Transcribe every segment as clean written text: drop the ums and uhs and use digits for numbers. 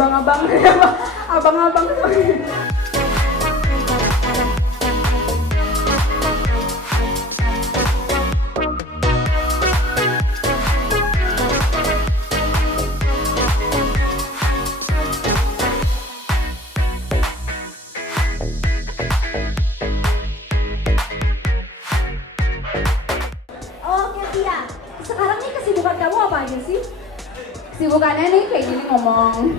abang-abang abang-abang. Oke Tia, sekarang nih kesibukan kamu apa aja sih? Sibukannya nih kayak gini ngomong.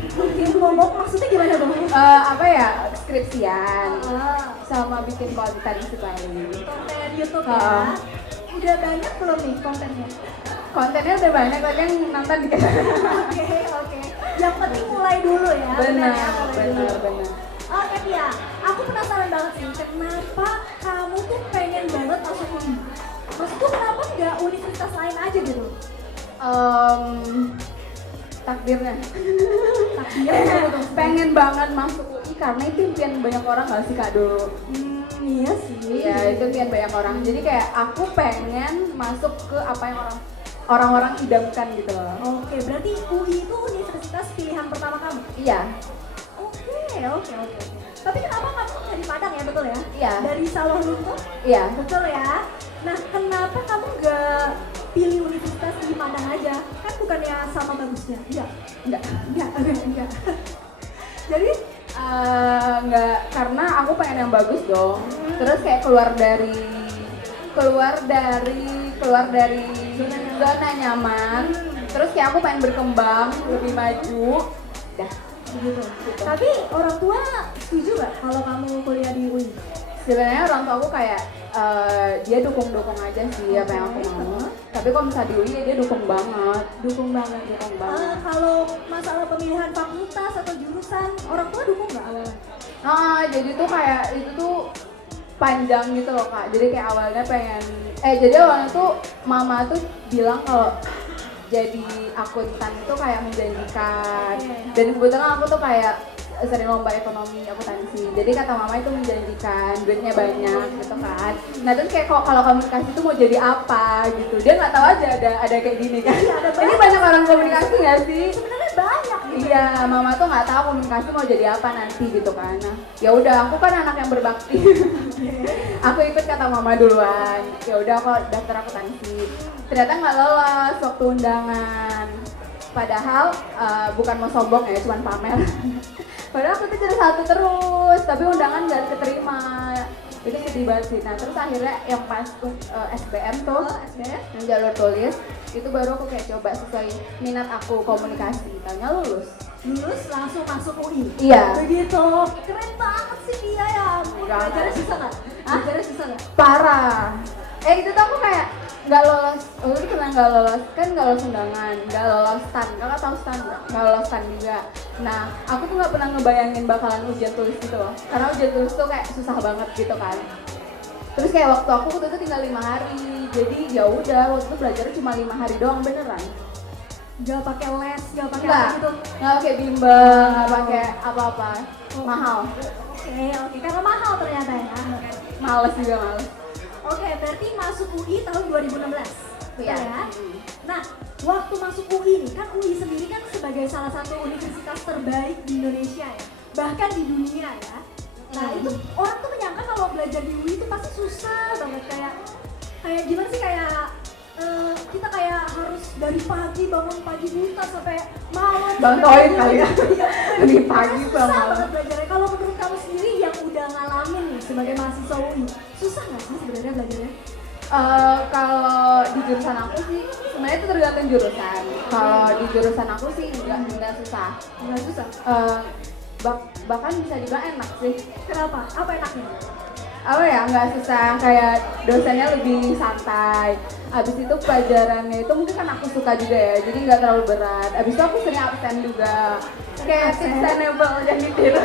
Ngomong maksudnya gimana dong? Apa ya, skripsian Ah, sama bikin konten sih paling. konten YouTube Ah. ya. Udah banyak belum nih kontennya? Kontennya udah banyak, tapi yang nonton dikit. Oke. Yang penting mulai dulu ya. Benar, ya, mulai dulu. benar. Oke Tia, aku penasaran banget sih, kenapa kamu tuh pengen banget masuk UI? Maksudku kenapa nggak universitas lain aja gitu? Takdirnya. Takdirnya gitu. Pengen banget masuk UI karena itu impian banyak orang gak sih Kak dulu? Iya sih. Iya, itu impian banyak orang. Jadi kayak aku pengen masuk ke apa yang orang-orang idamkan gitu loh. Oke, berarti UI itu universitas pilihan pertama kamu? Iya, Oke. Tapi kenapa kamu dari Padang ya, betul ya? Iya. Dari Sawalunto? iya. Betul ya. Nah, kenapa kamu nggak pilih universitas di Padang aja? Kan bukannya sama bagusnya? Iya. Enggak. Jadi, Nggak, karena aku pengen yang bagus dong. Terus kayak keluar dari zona nyaman. Terus kayak aku pengen berkembang, lebih maju. Dah. begitu. Tapi orang tua setuju nggak kalau kamu kuliah di UI? Sebenarnya orang tua aku kayak dia dukung aja sih apa yang aku mau. Tapi kalau misalnya di UI dia dukung banget. Dukung banget. Kalau masalah pemilihan fakultas atau jurusan, orang tua dukung nggak awalnya? Jadi tuh kayak itu tuh panjang gitu loh Kak. Jadi kayak awalnya jadi awalnya tuh mama tuh bilang kalau jadi akuntan itu kayak menjanjikan. Dan kebetulan aku tuh kayak sering lomba ekonomi akuntansi. Jadi kata mama itu menjanjikan, duitnya banyak gitu kan. Nah terus kayak kalau komunikasi itu mau jadi apa gitu. Dia nggak tahu aja ada kayak gini kan. Ini banyak orang komunikasi nggak sih? Sebenarnya banyak. Iya, mama tuh nggak tahu komunikasi mau jadi apa nanti gitu kan. Nah, ya udah aku kan anak yang berbakti. Aku ikut kata mama duluan. Ya udah aku daftar akuntansi. Ternyata nggak lolos waktu undangan. Padahal bukan mau sombong ya, cuman pamer. Padahal aku tuh jadi satu terus, tapi undangan nggak keterima. Itu sedih banget sih. Nah terus akhirnya yang pas SBM tuh, yang jalur tulis, itu baru aku kayak coba sesuai minat aku komunikasi. Tanya lulus. Lulus langsung masuk UI? Iya. Begitu, keren banget sih dia ya. Belajarnya susah nggak? Belajarnya susah nggak? Parah. Itu tuh aku kayak nggak lolos. Itu pernah nggak lolos, kan nggak lolos undangan, nggak lolos STAN. Kakak tahu STAN nggak lolos STAN juga. Nah aku tuh nggak pernah ngebayangin bakalan ujian tulis gitu loh. Karena ujian tulis tuh kayak susah banget gitu kan. Terus kayak waktu aku itu tinggal 5 hari. Jadi ya udah waktu itu belajarnya cuma 5 hari doang beneran. Gak pakai les, gak pakai apa gitu? Nggak pakai bimbel, nggak pakai apa-apa. Mahal. Oke, karena mahal ternyata ya. Males juga males. Oke, berarti masuk UI tahun 2016. Iya. Ya? Nah, waktu masuk UI nih, kan UI sendiri kan sebagai salah satu universitas terbaik di Indonesia ya. Bahkan di dunia ya. Nah, itu orang tuh menyangka kalau belajar di UI itu pasti susah banget, kayak gimana sih, kita kayak harus dari pagi bangun pagi buta sampai malam. Bangun toilet kali ya. Iya. Dari pagi Susah bangun. banget belajarnya. Kalau menurut kamu sendiri yang udah ngalamin nih sebagai mahasiswa UI, susah nggak sih sebenarnya belajarnya? Kalau di jurusan aku sih sebenarnya itu tergantung jurusan. Kalau di jurusan aku sih nggak susah. Nggak susah. Bahkan bisa juga enak sih. Kenapa? Apa enaknya? Apa ya, nggak susah, kayak dosennya lebih santai. Abis itu pelajarannya itu mungkin kan aku suka juga ya, jadi nggak terlalu berat. Abis itu aku sering absen juga, kayak sustainable jadi gitu.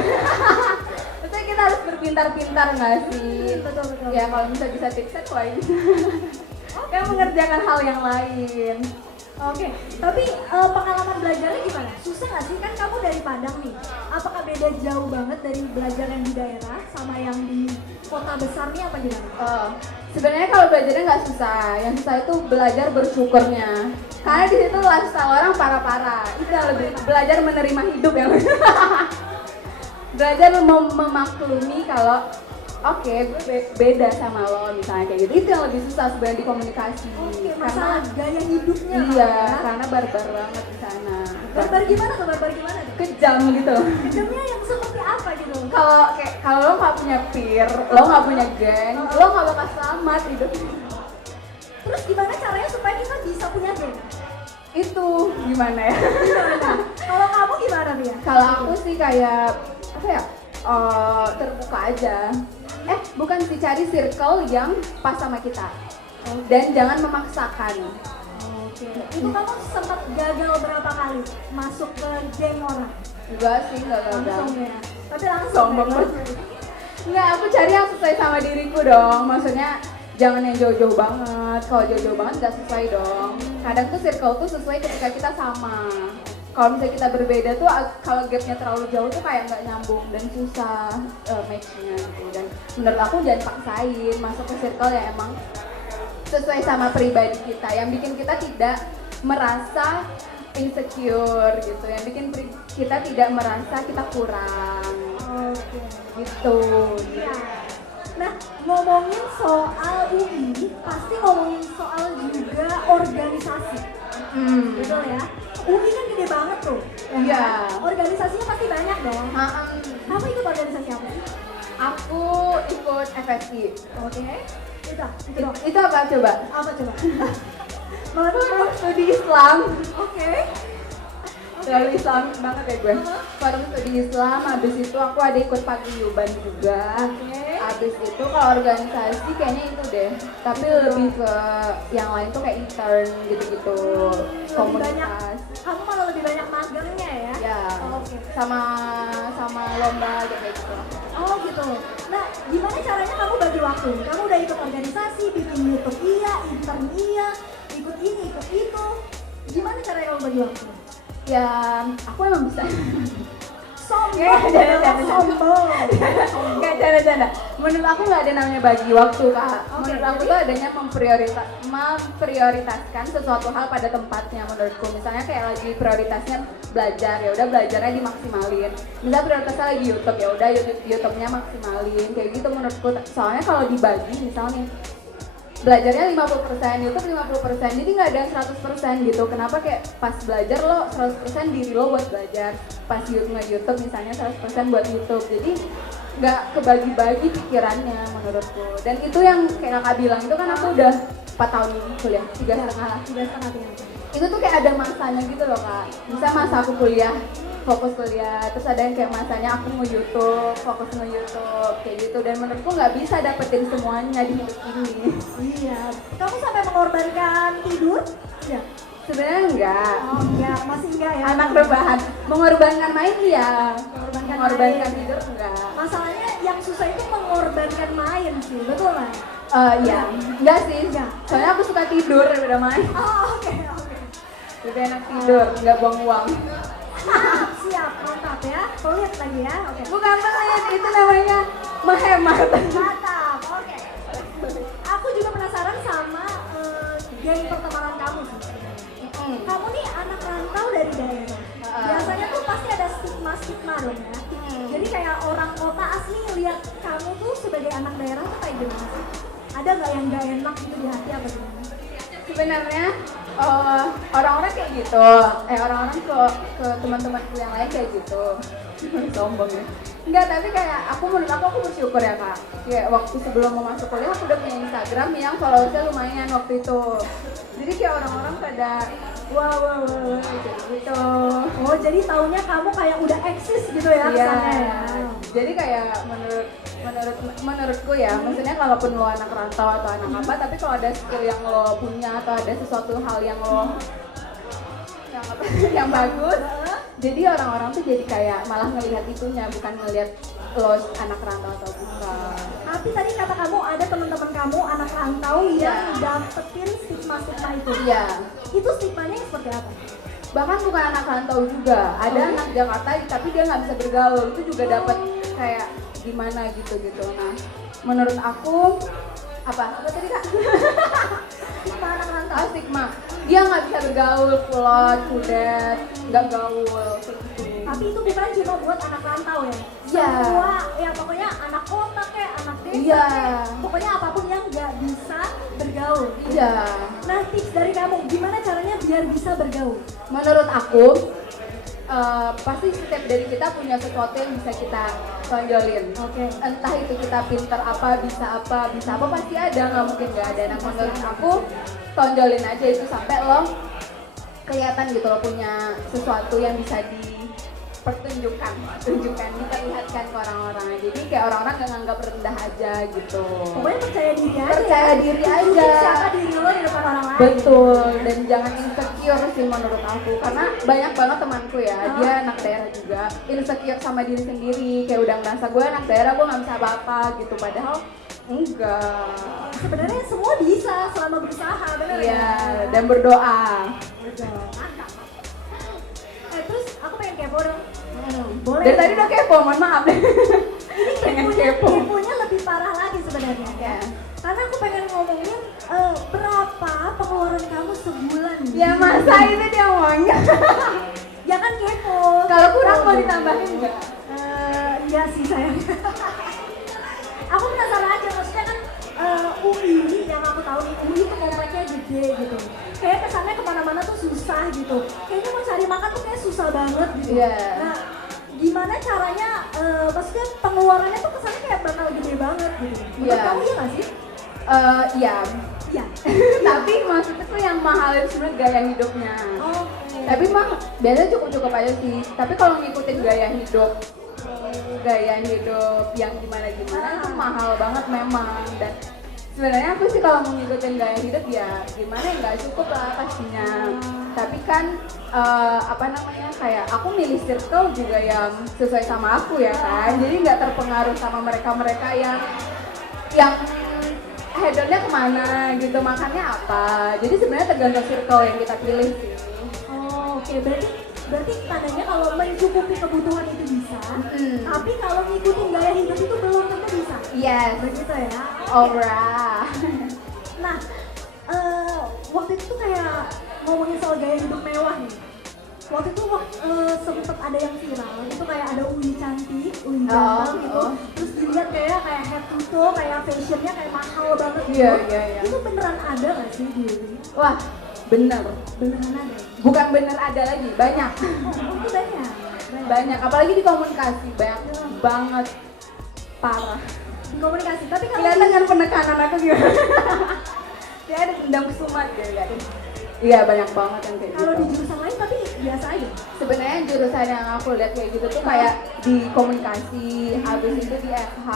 Maksudnya kita harus berpintar-pintar nggak sih? Betul. Ya kalau bisa tipset lain. Kayak mengerjakan hal yang lain. Oke, tapi pengalaman belajarnya gimana? Susah nggak sih? Kan kamu dari Padang nih. Apakah beda jauh banget dari belajar yang di daerah sama yang di kota besar nih apa gimana? Sebenarnya kalau belajarnya nggak susah, yang susah itu belajar bersyukurnya. Karena di situ lifestyle orang parah-parah. Itu yang lebih belajar menerima hidup yang belajar memaklumi kalau oke, gue beda sama lo misalnya kayak gitu. Itu yang lebih susah sebenarnya di komunikasi. Oke, masalah gaya hidupnya. Iya, ya? karena barbar banget di sana. Barbar gimana tuh? Barbar gimana tuh? Kejam gitu. Kejamnya yang seperti apa gitu? Kalau lo nggak punya peer, lo nggak punya geng, lo nggak bakal selamat hidup. Terus gimana caranya supaya kita bisa punya geng? Itu gimana ya? Gimana? Kalau kamu gimana Bia? Kalau aku sih kayak apa ya? Terbuka aja. Bukan sih, cari circle yang pas sama kita. Dan jangan memaksakan. Oke. Itu kamu sempat gagal berapa kali masuk ke geng orang? Enggak sih, enggak gagal. Langsung ya. Tapi langsung. Sombong ya? banget. Enggak, aku cari yang sesuai sama diriku dong. Maksudnya jangan yang jauh-jauh banget. Kalau jauh-jauh banget nggak sesuai dong. Kadang tuh circle tuh sesuai ketika kita sama. Kalau misalnya kita berbeda tuh, kalau gapnya terlalu jauh tuh kayak nggak nyambung dan susah match-nya gitu. Dan menurut aku jangan paksain masuk ke circle yang emang sesuai sama pribadi kita, yang bikin kita tidak merasa insecure gitu, yang bikin kita tidak merasa kita kurang. Oke. Gitu. Iya. Nah, ngomongin soal UI, pasti ngomongin soal juga organisasi. Betul ya? UI kan gede banget tuh. Ya Iya. kan? Organisasinya pasti banyak dong. Kamu ikut organisasi apa sih? Aku ikut FSI. Oke. Itu dong. Itu apa coba? Apa coba? Forum studi Islam. Oke. Terlalu Islam banget ya gue. Forum studi Islam, habis itu aku ada ikut paguyuban juga. Oke. Habis itu kalau organisasi kayaknya itu deh. Tapi lebih ke yang lain tuh kayak intern gitu-gitu. Lebih banyak. Komunitas. Kamu malah lebih banyak magangnya ya? Ya. Oke. Sama lomba kayak gitu. Oh gitu. Nah, gimana caranya kamu bagi waktu? Kamu udah ikut organisasi, bikin YouTube iya, intern iya, ikut ini, ikut itu. Gimana caranya kamu bagi waktu? Ya, aku emang bisa. Sombong, sombong. Enggak, canda-canda. Menurut aku nggak ada namanya bagi waktu, Kak. Oke, Menurut aku jadi? tuh adanya memprioritaskan sesuatu hal pada tempatnya menurutku. Misalnya kayak lagi prioritasnya belajar, ya udah belajarnya dimaksimalin. Misalnya prioritasnya lagi YouTube, ya udah YouTube-nya maksimalin. Kayak gitu menurutku. Soalnya kalau dibagi misalnya belajarnya 50%, YouTube 50%, jadi nggak ada 100% gitu. Kenapa kayak pas belajar lo 100% diri lo buat belajar, pas YouTube misalnya 100% buat YouTube, jadi nggak kebagi-bagi pikirannya menurutku. Dan itu yang kayak kakak bilang, itu kan aku udah 4 tahun kuliah, 3,5 lah. 3,5. Itu tuh kayak ada masanya gitu loh Kak. Misal masa aku kuliah, fokus kuliah, terus ada yang kayak masanya aku nge-YouTube, fokus nge-YouTube, kayak gitu. Dan menurutku nggak bisa dapetin semuanya di hidup ini. Iya. Kamu sampai mengorbankan tidur? Iya. Sebenarnya enggak. Oh enggak, masih enggak ya? Anak rebahan, mengorbankan main iya, mengorbankan main. tidur enggak. Masalahnya yang susah itu mengorbankan main sih, betul nggak? Iya, enggak sih. Enggak. Soalnya aku suka tidur daripada main. Oh oke. Lebih enak tidur, nggak buang uang. Siap, mantap ya. Pelit lagi ya, oke. Bukan pelit, itu namanya menghemat. Mantap, oke. Aku juga penasaran sama geng pertemanan kamu sih. Kamu nih anak rantau dari daerah. Biasanya tuh pasti ada stigma dong ya. Jadi kayak orang kota asli lihat kamu tuh sebagai anak daerah tuh kayak gimana sih? Ada nggak yang nggak enak gitu di hati apa gimana? Sebenarnya orang-orang kayak gitu, orang-orang ke teman-temanku yang lain kayak gitu. Sombong ya. Enggak, tapi kayak menurut aku bersyukur ya Kak. Kayak waktu sebelum mau masuk kuliah aku udah punya Instagram yang followersnya lumayan waktu itu. Jadi kayak orang-orang pada wah gitu. Oh jadi taunya kamu kayak udah eksis gitu ya Iya. kesannya ya. Jadi kayak menurutku ya, maksudnya kalaupun lo anak rantau atau anak apa, tapi kalau ada skill yang lo punya atau ada sesuatu hal yang lo yang bagus, jadi orang-orang tuh jadi kayak malah ngelihat itunya, bukan ngelihat lo anak rantau atau bukan. Tapi tadi kata kamu ada teman-teman kamu anak anak rantau yang dapetin stigma-stigma itu. Iya. Itu stigmanya seperti apa? Bahkan bukan anak rantau juga, ada anak Jakarta tapi dia nggak bisa bergaul, itu juga dapat kayak gimana gitu. Nah, menurut aku apa tadi kak? Stigma anak rantau. Oh, stigma, dia nggak bisa bergaul, kulot, kudet, nggak gaul, gitu. Tapi itu bukan cuma buat anak rantau ya? Iya. Semua, ya pokoknya anak kota kayak anak desa Iya. kayak, pokoknya apapun yang nggak bisa bergaul. Iya. Nah, tips dari kamu, gimana caranya biar bisa bergaul? Menurut aku, pasti setiap dari kita punya sesuatu yang bisa kita tonjolin. Oke. Entah itu kita pinter apa, bisa apa pasti ada, nggak mungkin nggak ada. Nah, menurut aku tonjolin aja itu sampai lo kelihatan gitu lo punya sesuatu yang bisa dipertunjukkan, diperlihatkan ke orang-orang. Jadi kayak orang-orang nggak nganggap rendah aja gitu. Pokoknya percaya diri aja. Percaya diri aja. Tunjukin siapa diri lo di depan orang lain. Betul, dan jangan insecure sih menurut aku. Karena banyak banget temanku ya, dia anak daerah juga, insecure sama diri sendiri. Kayak udah ngerasa gue anak daerah, gue nggak bisa apa-apa gitu. Padahal enggak. Sebenarnya semua bisa selama berusaha, bener Iya, ya? dan berdoa. Mantap. Terus aku pengen kepo dong. Boleh. Dari tadi udah kepo, mohon maaf deh. Ini Pengen keponya lebih parah lagi sebenarnya. Ya. Karena aku pengen ngomongin berapa pengeluaran kamu sebulan. Ya masa ini dia ngomongnya. Ya kan kepo. Kalau kurang mau ditambahin nggak? Iya sih sayang. Aku penasaran aja, maksudnya kan UI yang aku tahu nih, UI itu kompleknya gede gitu. Kayak kesannya kemana-mana tuh susah gitu. Kayaknya mau cari makan tuh kayak susah banget gitu. Iya. Nah, gimana caranya, maksudnya pengeluarannya tuh kesannya kayak bakal gede banget gitu. Menurut Iya. kamu iya nggak sih? Iya. Iya. Tapi maksudnya tuh yang mahal itu sebenarnya gaya hidupnya. Oke. Tapi mah biasanya cukup aja sih. Tapi kalau ngikutin gaya hidup yang gimana itu mahal banget memang. Dan sebenarnya aku sih kalau mau ngikutin gaya hidup ya gimana ya nggak cukup lah pastinya. Tapi kan kayak aku milih circle juga yang sesuai sama aku ya kan. Jadi nggak terpengaruh sama mereka yang hedonnya kemana gitu, makannya apa. Jadi sebenarnya tergantung circle yang kita pilih sih. Oh, oke. Berarti tandanya kalau mencukupi kebutuhan itu bisa, tapi kalau ngikutin gaya hidup itu belum tentu bisa. Yes. Begitu ya. Alright. Nah, waktu itu tuh kayak ngomongin soal gaya hidup mewah nih. Waktu itu sempet ada yang viral, itu kayak ada Uli cantik, Uli ganteng gitu. Terus dilihat kayak head to toe, kayak fashionnya kayak mahal banget gitu. Iya. Itu beneran ada nggak sih di Uli? Wah, bener. Beneran ada? Bukan bener ada lagi, banyak. Itu banyak. Banyak, apalagi di komunikasi, banyak banget. Parah. Di komunikasi, tapi kalau Kelihatan kan penekanan aku gimana? Ya ada dendam sumat ya, liatin. Iya banyak banget yang kayak kalau gitu. di jurusan lain tapi biasa aja. Sebenarnya jurusan yang aku lihat kayak gitu tuh kayak di komunikasi, habis itu di FH,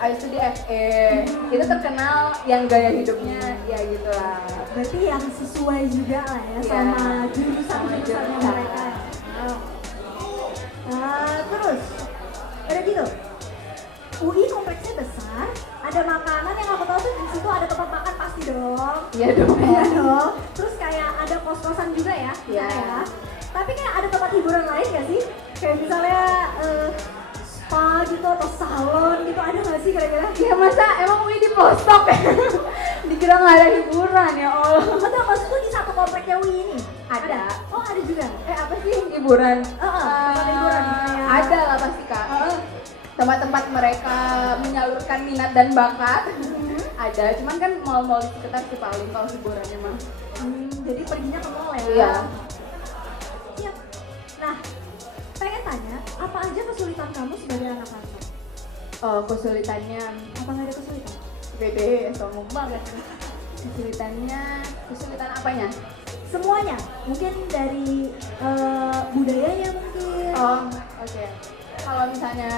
habis itu di FE. Itu terkenal yang gaya hidupnya ya gitulah. Berarti yang sesuai juga lah ya Iya. sama jurusannya jurusan. mereka. Terus udah gitu. UI kompleksnya besar, ada makanan yang aku tahu tuh di situ ada tempat makan pasti dong. Iya dong. Iya dong. Terus kayak ada kos-kosan juga ya. Iya. Ya. Tapi kayak ada tempat hiburan lain gak sih? Kayak misalnya spa gitu atau salon gitu, ada gak sih kira-kira? Ya masa emang UI di pelosok ya? Dikira nggak ada hiburan ya Allah. Atau maksudku di satu kompleknya UI ini? Ada. Oh ada juga? Apa sih hiburan? Tempat hiburan kayak Ada lah pasti kak. Tempat-tempat mereka menyalurkan minat dan bakat. Ada, cuman kan mall-mall di sekitar sih paling kalau hiburannya mah. Jadi perginya ke mall ya? Iya. Siap. Nah, pengen tanya, apa aja kesulitan kamu sebagai anak rantau? Kesulitannya Apa nggak ada kesulitan? beda, sombong banget. Kesulitan apanya? Semuanya, mungkin dari budayanya mungkin. Oke. Kalau misalnya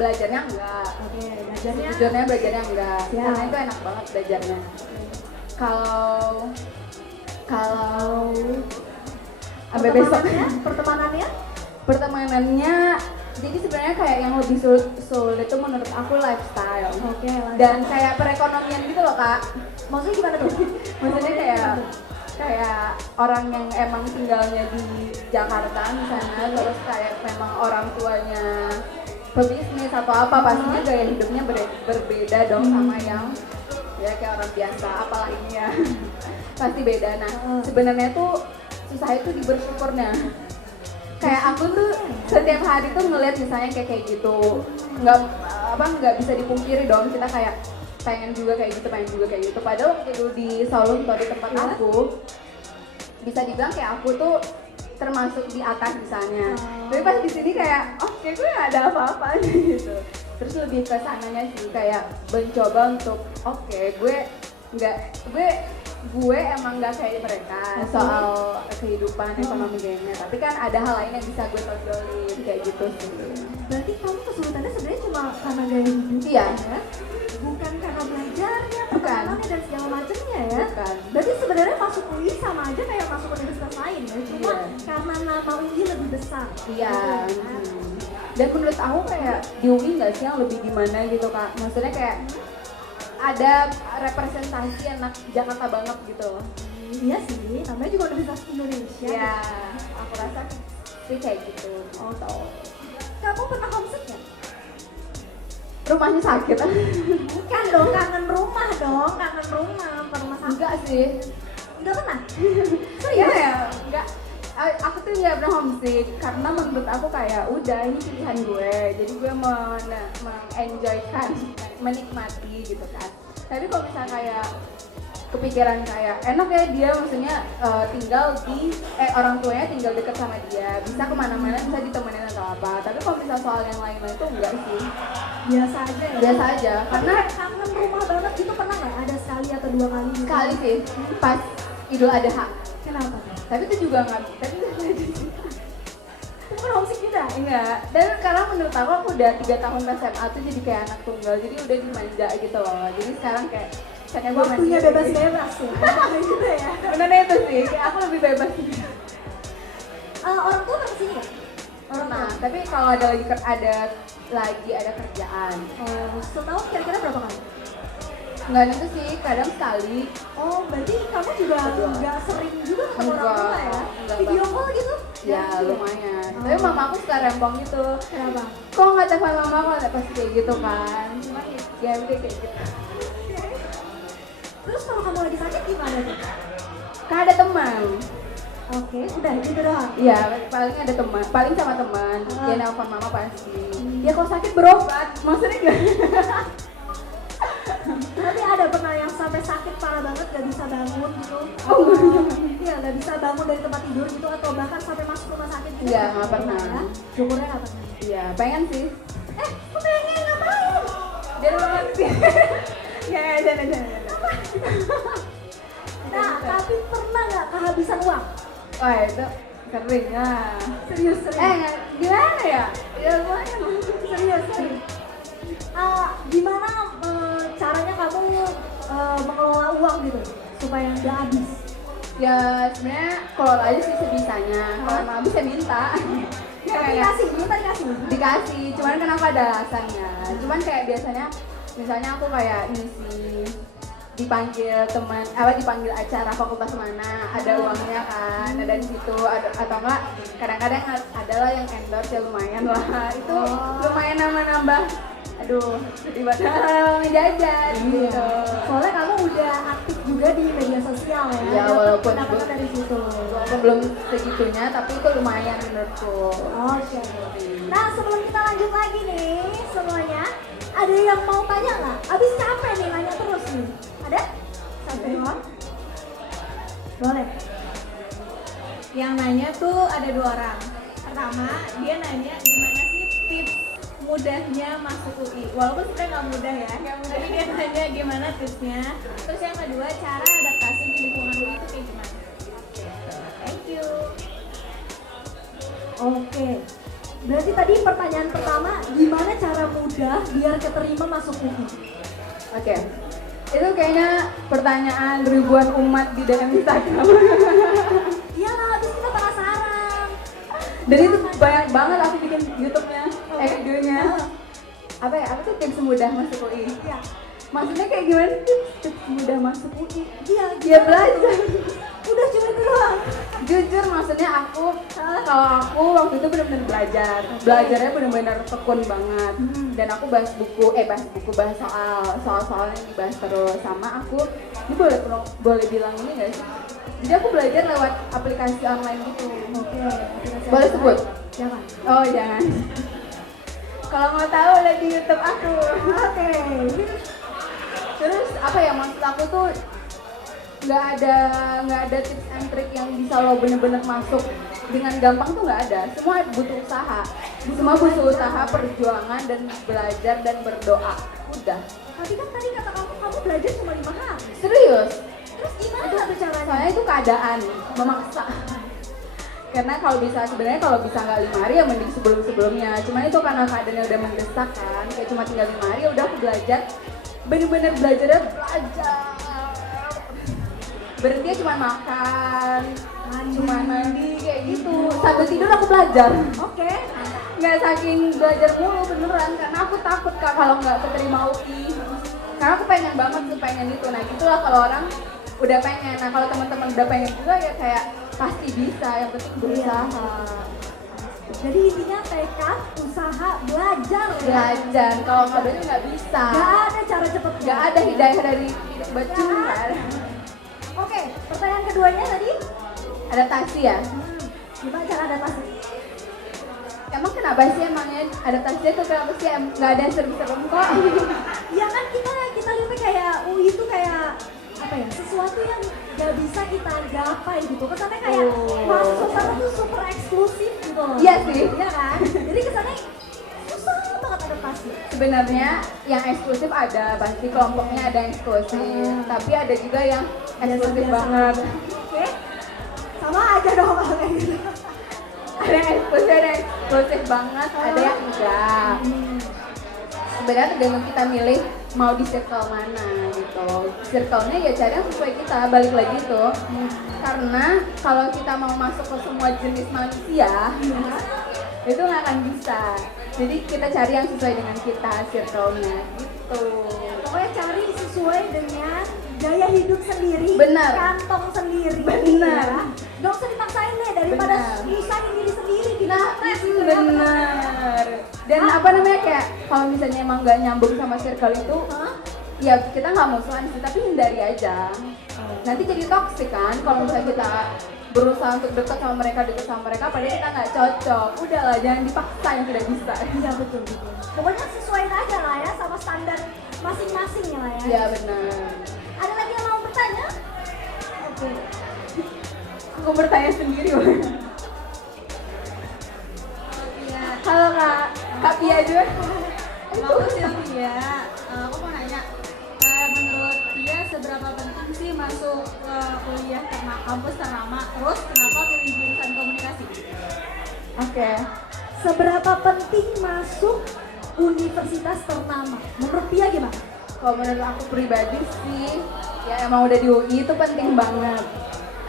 belajarnya enggak. Oke, belajarnya. Sejujurnya belajarnya enggak. Ya. Karena itu enak banget belajarnya. Kalau sampai besok. Pertemanannya jadi sebenarnya kayak yang lebih sulit itu menurut aku lifestyle. Oke, Dan kayak perekonomian gitu loh Kak. Maksudnya gimana tuh? Maksudnya kayak orang yang emang tinggalnya di Jakarta misalnya, terus kayak memang orang tuanya pebisnis atau apa, pastinya gaya hidupnya berbeda dong sama yang ya kayak orang biasa, apalagi ya. Pasti beda. Nah, sebenarnya tuh susah itu di bersyukurnya. Kayak aku tuh setiap hari tuh ngeliat misalnya kayak gitu, nggak bisa dipungkiri dong, kita kayak pengen juga kayak gitu. Padahal waktu dulu di Solo atau di tempat aku, bisa dibilang kayak aku tuh termasuk di atas misalnya. Tapi pas di sini kayak, kayak gue gak ada apa-apa gitu. Terus lebih ke sananya sih, kayak mencoba untuk gue emang nggak kayak mereka soal kehidupan ekonomi gayanya, tapi kan ada hal lain yang bisa gue tonjolin kayak gitu sih. Berarti kamu kesulitannya sebenarnya cuma karena gaya hidup Iya. ya? Bukan karena belajarnya, Bukan. pertemanannya dan segala macamnya ya? Bukan. Berarti sebenarnya masuk UI sama aja kayak masuk universitas lain ya? Cuma Iya. karena nama UI lebih besar. Iya. Gitu kan? Dan menurut aku kayak di UI nggak sih yang lebih gimana gitu Kak? Maksudnya kayak ada representasi anak Jakarta banget gitu loh. Iya sih, namanya juga Universitas Indonesia. Ya, aku rasa sih kayak gitu. Oh tau. Kamu pernah homesick ya? Rumahnya sakit? Bukan dong, kangen rumah dong, kangen rumah sakit. Enggak sih. Enggak pernah? Iya ya, enggak. Aku tuh nggak pernah homesick karena menurut aku kayak udah ini pilihan gue, jadi gue mengenjoykan, menikmati gitu kan. Tapi kalau misalnya kayak kepikiran kayak enak ya dia maksudnya tinggal di orang tuanya tinggal deket sama dia, bisa kemana-mana, bisa ditemenin atau apa. Tapi kalau misalnya soal yang lain-lain tuh enggak sih, Biasa aja ya? biasa aja. Karena Karena kangen rumah banget gitu pernah nggak? Ada sekali atau dua kali gitu? sekali sih pas Idul Adha. Kenapa? Tapi itu juga nggak, tapi nggak jadi. Bukan homesick juga? Enggak, dan karena menurut aku udah 3 tahun SMA tuh jadi kayak anak tunggal, jadi udah dimanja gitu loh. Jadi sekarang kayak misalnya gue Waktunya mandi bebas-bebas ya? Kayak gitu ya? benernya itu sih, kayak aku lebih bebas Orang tua kan kesini ya? Orang nah, tua? tapi kalau ada ada kerjaan Setahun kira-kira berapa kali? nggak nentu sih, kadang sekali. Oh, berarti kamu juga Kedua. nggak sering juga ketemu orang Enggak, tua ya? enggak Video banget. call gitu? Ya lumayan, tapi mama aku suka rempong gitu, Kenapa? kok nggak telepon mama kok, pasti kayak gitu kan. Cuman ya udah kayak gitu. Terus kalau kamu lagi sakit gimana tuh? Kan ada teman. Oke, udah gitu doang. Iya, paling ada teman, paling sama teman. Ah. Dia nelpon mama pasti. Ya kalau sakit berobat, maksudnya enggak. Tapi ada pernah yang sampai sakit parah banget gak bisa bangun gitu? Oh, Iya, gak bisa bangun dari tempat tidur gitu atau bahkan sampai masuk rumah sakit gitu? Enggak, nggak pernah. Ya? Syukurnya gak pernah. Iya, pengen sih. Kok pengen ngapain? Biar banget sih. Ya, jangan. Nah, tapi pernah gak kehabisan uang? Wah, itu sering ah. Serius. Gimana ya? Ya lumayan. Serius. Gimana caranya kamu mengelola uang gitu supaya nggak habis? Ya sebenarnya kalau aja sih sebisanya. Kalau emang habis ya minta. Ya, Tapi kayak minta dikasih. dikasih, cuman kenapa ada alasannya. Cuman kayak biasanya misalnya aku kayak ngisi dipanggil acara fakultas mana, ada uangnya kan, ada di situ, atau enggak kadang-kadang adalah yang endorse ya lumayan lah. Itu lumayan nambah. Aduh, sedih banget jajan gitu. Soalnya kamu udah aktif juga di media sosial ya. Ya, Dapat walaupun pendapatan dari situ. Walaupun belum segitunya, tapi itu lumayan menurutku. Oke. Nah, sebelum kita lanjut lagi nih semuanya, ada yang mau tanya nggak? Abis capek nih nanya terus nih. Ada? Satu doang? Boleh. Yang nanya tuh ada 2 orang. Pertama, dia nanya gimana sih tips mudahnya masuk UI. Walaupun sebenarnya nggak mudah ya. Tapi dia nanya gimana tipsnya. Terus yang kedua, cara adaptasi di lingkungan UI itu kayak gimana? Thank you. Oke. Berarti tadi pertanyaan pertama, gimana cara mudah biar keterima masuk UI? Oke. Itu kayaknya pertanyaan ribuan umat di dalam Instagram. Iya lah, habis kita penasaran. Dan itu banyak banget aku bikin YouTube-nya, videonya. Apa tuh tips mudah masuk UI? Iya. Maksudnya kayak gimana sih? Tips mudah masuk UI? Iya, Ya belajar. udah cuma itu doang. Jujur maksudnya kalau aku waktu itu benar-benar belajarnya benar-benar tekun banget. Dan aku bahas soal-soalnya dibahas terus sama aku. Ini boleh bilang ini nggak sih? Jadi aku belajar lewat aplikasi online gitu. Oke. Boleh sebut? Jangan. Oh jangan. Kalau mau tahu lihat di YouTube aku. Oke. Terus apa ya, maksud aku tuh nggak ada tips and trick yang bisa lo bener-bener masuk dengan gampang tuh nggak ada. Semua butuh usaha. Semua butuh usaha, perjuangan dan belajar dan berdoa. Udah. Tapi kan tadi kata kamu belajar cuma 5 hari. Serius. Terus gimana satu caranya? Soalnya itu keadaan memaksa. Karena kalau bisa nggak 5 hari ya mending sebelumnya. Cuman itu karena keadaannya udah mendesak kan. Kayak cuma tinggal 5 hari udah aku belajar. Bener-bener belajar. Berhenti cuma makan, cuma mandi kayak gitu. Sambil tidur aku belajar. Oke. Nggak saking belajar mulu beneran, karena aku takut Kak kalau nggak keterima UI. Karena aku pengen banget tuh pengen itu. Nah gitulah kalau orang udah pengen. Nah kalau teman-teman udah pengen juga ya kayak pasti bisa. Yang penting berusaha. Jadi intinya tekad, usaha, belajar. Belajar. Kalau nggak belajar nggak bisa. Gak ada cara cepet. Nggak ada hidayah dari baca. Oke, pertanyaan keduanya tadi? Adaptasi ya. Gimana cara adaptasi? Emang kenapa sih emangnya adaptasinya tuh kenapa sih nggak ada yang serem-serem kok? Ya kan kita lihatnya kayak UI itu kayak apa ya, sesuatu yang gak bisa kita gapai gitu. Kesannya kayak mahasiswa sana tuh super eksklusif gitu loh. Iya sih. Iya kan? Jadi kesannya susah banget adaptasi. Sebenarnya yang eksklusif ada, pasti kelompoknya ada yang eksklusif, tapi ada juga yang eksklusif banget. Oke, sama aja dong kalau kayak gitu. Ada yang eksklusif banget, ada yang enggak. Sebenarnya tergantung kita milih mau di circle mana gitu. Circle-nya ya cari yang sesuai kita, balik lagi tuh. Karena kalau kita mau masuk ke semua jenis manusia, itu nggak akan bisa. Jadi kita cari yang sesuai dengan kita, circle-nya gitu. Pokoknya cari sesuai dengan gaya hidup sendiri, Benar. kantong sendiri. Benar. Ya. Gak usah dipaksain deh, daripada Benar. nyusahin diri sendiri gitu. Nah, Stres itu gitu ya. benar. Dan apa namanya kayak kalau misalnya emang nggak nyambung sama circle itu, ya kita nggak musuhan sih, tapi hindari aja. Nanti jadi toxic kan kalau misalnya kita berusaha untuk dekat sama mereka, padahal kita nggak cocok. Udahlah, jangan dipaksa yang tidak bisa. Iya betul. Pokoknya sesuaiin aja lah ya sama standar masing-masing ya lah ya. Iya benar. Ada lagi yang mau bertanya? Oke. Aku bertanya sendiri. Iya. Halo Kak Pia juga. Aku Sylvia, aku mau nanya, menurut Pia seberapa penting sih masuk ke kuliah kampus ternama, terus kenapa pilih jurusan komunikasi? Oke. Seberapa penting masuk universitas ternama? Menurut Pia gimana? Kalau menurut aku pribadi sih, ya emang udah di UI itu penting banget.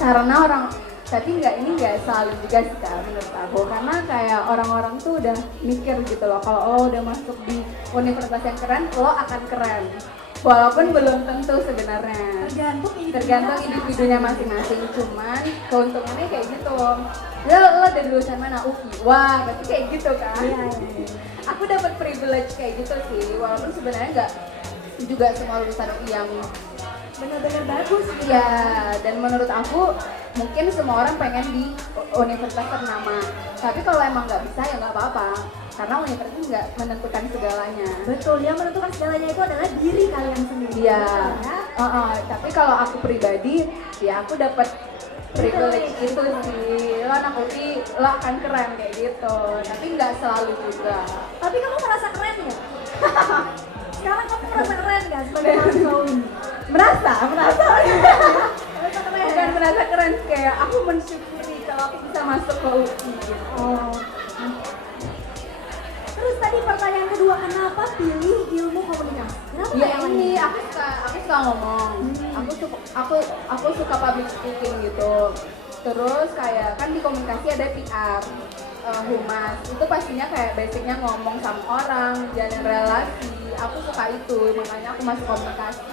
Karena tapi ini nggak selalu juga sih Kak, menurut aku. Karena kayak orang-orang tuh udah mikir gitu loh, kalau lo udah masuk di universitas yang keren, lo akan keren. Walaupun belum tentu sebenarnya. Tergantung individunya masing-masing. Cuman keuntungannya kayak gitu. Lo dari lulusan mana? UI. Wah, berarti kayak gitu kan. Iya. Aku dapat privilege kayak gitu sih. Walaupun sebenarnya nggak juga semua lulusan UI yang Benar-benar bagus gitu. iya, dan menurut aku mungkin semua orang pengen di universitas ternama. Tapi kalau emang nggak bisa ya nggak apa-apa. Karena universitas nggak menentukan segalanya. Betul, yang menentukan segalanya itu adalah diri kalian sendiri. Iya. Ya. Tapi kalau aku pribadi, ya aku dapat privilege itu sih. Lo anak UI, lo akan keren kayak gitu. Tapi nggak selalu juga. Tapi kamu merasa keren ya? Sekarang kamu merasa keren gak sebagai mahasiswa UI? Merasa. Merasa keren. Bukan merasa keren, kayak aku mensyukuri kalau aku bisa masuk ke UI gitu. Oh. Terus tadi pertanyaan kedua, kenapa pilih ilmu komunikasi? Kenapa Ya yang ini lain? aku suka ngomong. Aku suka public speaking gitu. Terus kayak kan di komunikasi ada PR, humas. Itu pastinya kayak basicnya ngomong sama orang, jalin relasi, aku suka itu, makanya aku masuk komunikasi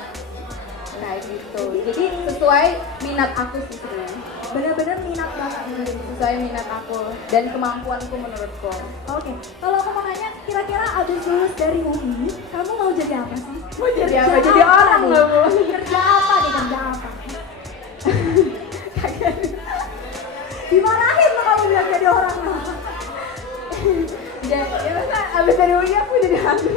kayak gitu. Jadi sesuai minat aku sih sebenarnya, Bener-bener minat banget. sesuai minat aku dan kemampuanku menurutku. Oke, kalau aku mau nanya, kira-kira abis lulus dari UI, kamu mau jadi apa sih? Mau jadi apa? Jadi orang nih? nggak Bu? Kerja apa nih, kerja apa? Dimarahin lo kalau bilang jadi orang. Ya masa abis dari UI aku jadi hantu.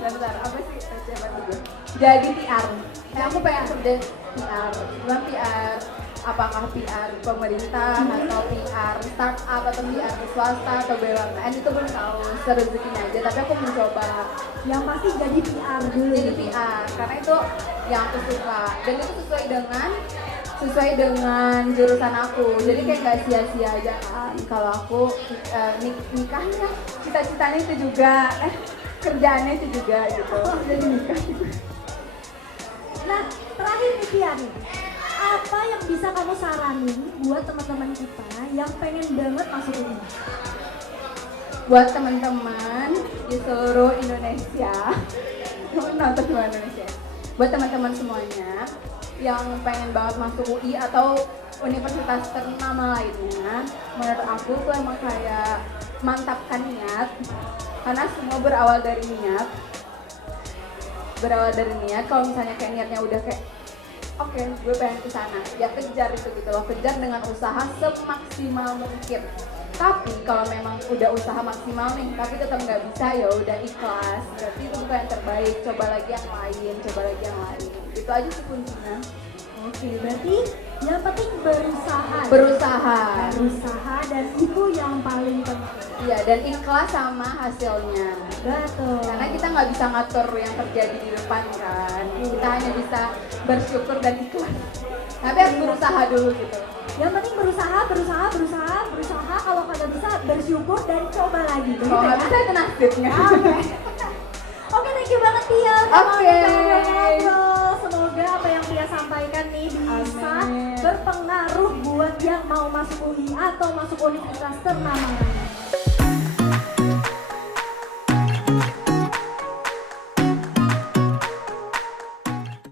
Bentar, apa sih siapa dulu? Jadi PR. Aku pengen kerja PR. Cuma PR apakah PR pemerintah atau PR startup atau PR swasta atau BUMN itu belum tahu, serezekinya aja. Tapi aku mencoba Yang pasti jadi PR dulu. jadi PR karena itu yang aku suka dan itu sesuai dengan jurusan aku. Jadi kayak gak sia-sia aja kan kalau aku nikahnya cita-citanya itu juga kerjaannya itu juga gitu. Jadi nikah. Nah, terakhir nih Tia nih, apa yang bisa kamu saranin buat teman-teman kita yang pengen banget masuk UI? Buat teman-teman di seluruh Indonesia, nonton seluruh Indonesia. Buat teman-teman semuanya yang pengen banget masuk UI atau universitas ternama lainnya, menurut aku tuh emang kayak mantapkan niat, karena semua berawal dari niat. Kalau misalnya kayak niatnya udah kayak oke, gue pengen ke sana, ya kejar itu gitu loh, kejar dengan usaha semaksimal mungkin. Tapi kalau memang udah usaha maksimal nih, tapi tetap nggak bisa, ya udah ikhlas. Berarti itu bukan yang terbaik. Coba lagi yang lain. Itu aja sih kuncinya. Oke, berarti yang penting berusaha. Berusaha. Dan itu yang paling penting. Iya, dan ikhlas sama hasilnya. Betul. Karena kita nggak bisa ngatur yang terjadi di depan kan. Kita hanya bisa bersyukur dan ikhlas. Tapi harus berusaha dulu gitu. Yang penting berusaha. Kalau kagak bisa bersyukur dan coba lagi. Kalau nggak bisa itu nasibnya. Oke, thank you banget Tia. Oke. Semoga apa yang Tia sampaikan nih bisa Amin. berpengaruh buat yang mau masuk UI atau masuk universitas ternama lain.